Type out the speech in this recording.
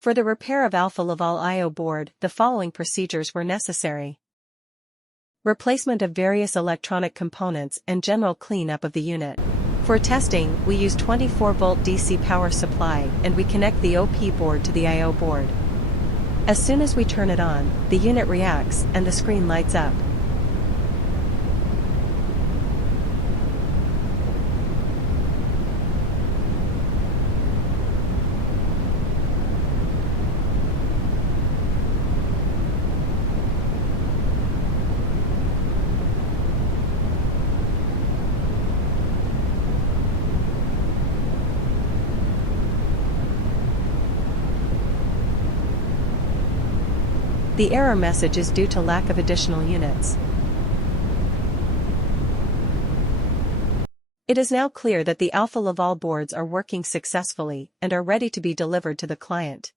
For the repair of Alfa Laval I/O board, the following procedures were necessary. Replacement of various electronic components and general cleanup of the unit. For testing, we use 24-volt DC power supply and we connect the OP board to the I/O board. As soon as we turn it on, the unit reacts and the screen lights up. The error message is due to lack of additional units. It is now clear that the Alfa Laval boards are working successfully and are ready to be delivered to the client.